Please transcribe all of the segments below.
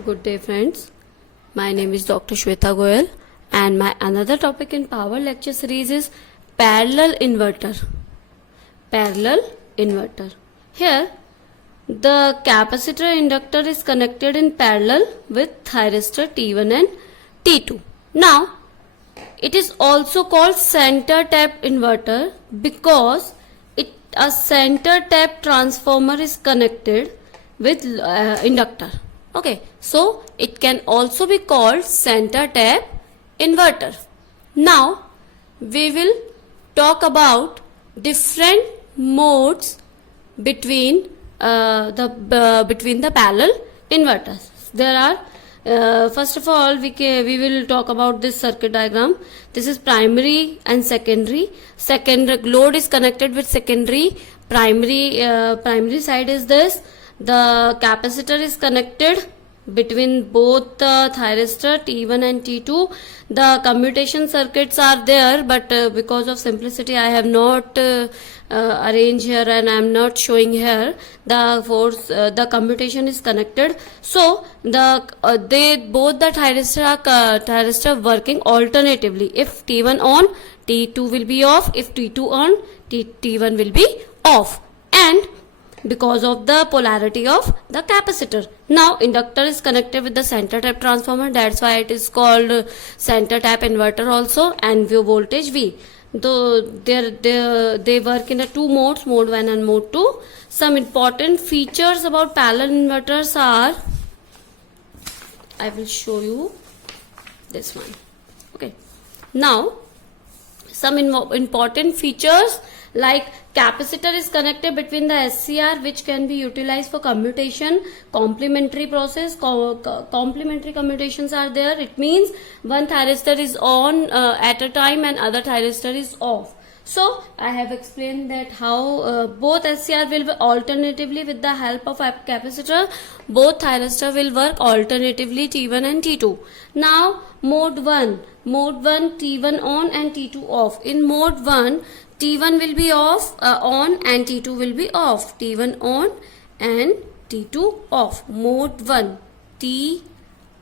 Good day friends, my name is Dr. Shweta Goyal and my another topic in power lecture series is parallel inverter. Parallel inverter. Here the capacitor inductor is connected in parallel with thyristor T1 and T2. Now it is also called center tap inverter because a center tap transformer is connected with inductor. Okay, so it can also be called center tap inverter. Now we will talk about different modes between the parallel inverters. There are first of all we will talk about this circuit diagram. This is primary and secondary. Load is connected with secondary. Primary side is this. The capacitor is connected between both the thyristor T1 and T2. The commutation circuits are there, but because of simplicity I have not arranged here and I am not showing here. The commutation is connected. So both the thyristor working alternatively. If T1 on, T2 will be off. If T2 on, T1 will be off. And because of the polarity of the capacitor. Now inductor is connected with the center tap transformer, that's why it is called center tap inverter also, and voltage V. Though they work in a two modes, mode 1 and mode 2. Some important features about parallel inverters are, I will show you this one. Okay, now some important features like capacitor is connected between the SCR, which can be utilized for commutation. Complementary process, complementary commutations are there. It means one thyristor is on at a time and other thyristor is off. So I have explained that how both SCR will be alternatively with the help of a capacitor. Both thyristor will work alternatively, T1 and T2. Now mode 1 T1 on and T2 off. In mode 1 T1 will be off on and T2 will be off. T1 on and T2 off. Mode 1 T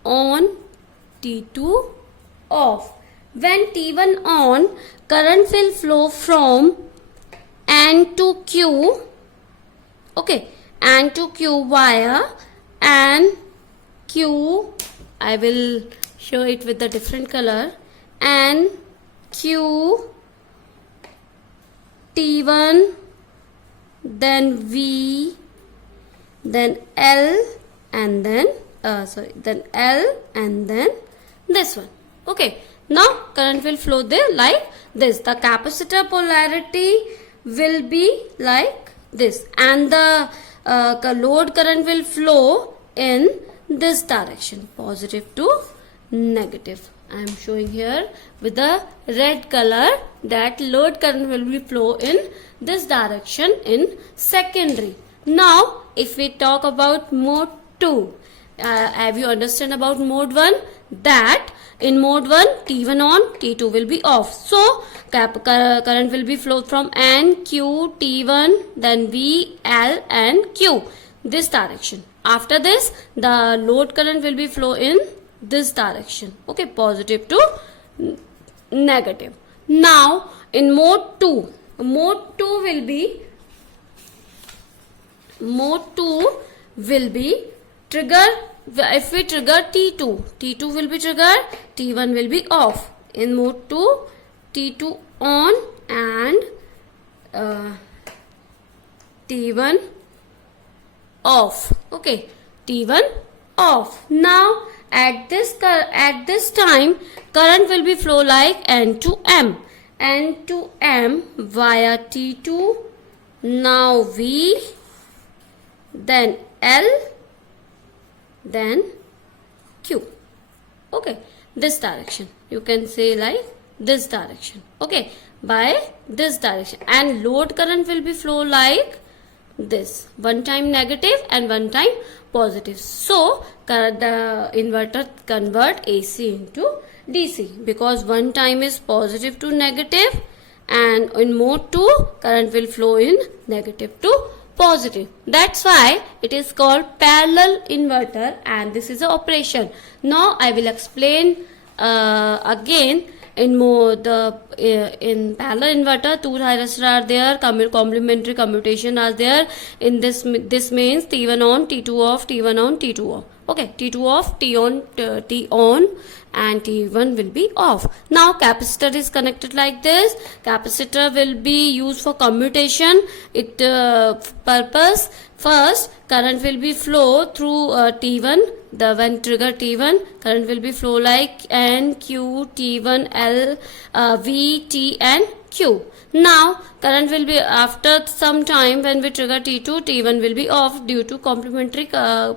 on, T2 off. When T1 on, current will flow from N to Q. Okay, N to Q via and Q. I will show it with the different color. N Q T1, then V, then L, and then L, and then this one. Okay, now current will flow there like this. The capacitor polarity will be like this, and the load current will flow in this direction, positive to negative. I am showing here with the red color that load current will be flow in this direction in secondary. Now if we talk about mode 2, have you understand about mode 1? That in mode 1 T1 on, T2 will be off. So current will be flowed from N, Q, T1, then V, L and Q, this direction. After this the load current will be flow in this direction. Okay, positive to negative. Now in mode 2 will be trigger. If we trigger T2 will be triggered, T1 will be off. In mode 2 T2 on and T1 off. Okay, T1 off. Now at this time current will be flow like N to M via T2, now V, then L, then Q. Okay, this direction you can say like this direction. Okay, by this direction, and load current will be flow like this, one time negative and one time positive. So the inverter convert AC into DC because one time is positive to negative, and in mode 2 current will flow in negative to positive. That's why it is called parallel inverter, and this is the operation. Now I will explain again in more the in parallel inverter. Two thyristor are there, complementary commutation are there. In this means T1 on, T2 off, T1 on, T2 off. Okay, T2 off, T on, and T1 will be off. Now capacitor is connected like this. Capacitor will be used for commutation. It purpose, first current will be flow through T1. When trigger T1, current will be flow like N, Q, T1, L, V, T and Q. Now current will be, after some time when we trigger T2, T1 will be off due to complementary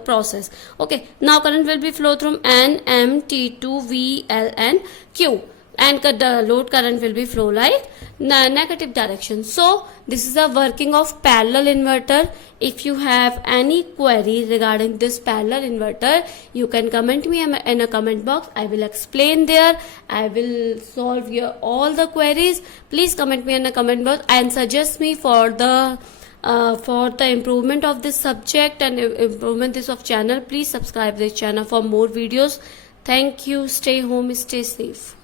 process. Okay, now current will be flow from N, M, T2, V, L and Q, and the load current will be flow like negative direction. So this is the working of parallel inverter. If you have any query regarding this parallel inverter, you can comment me in a comment box. I will explain there. I will solve your all the queries. Please comment me in a comment box and suggest me for the improvement of this subject and improvement this of channel. Please subscribe this channel for more videos. Thank you. Stay home, stay safe.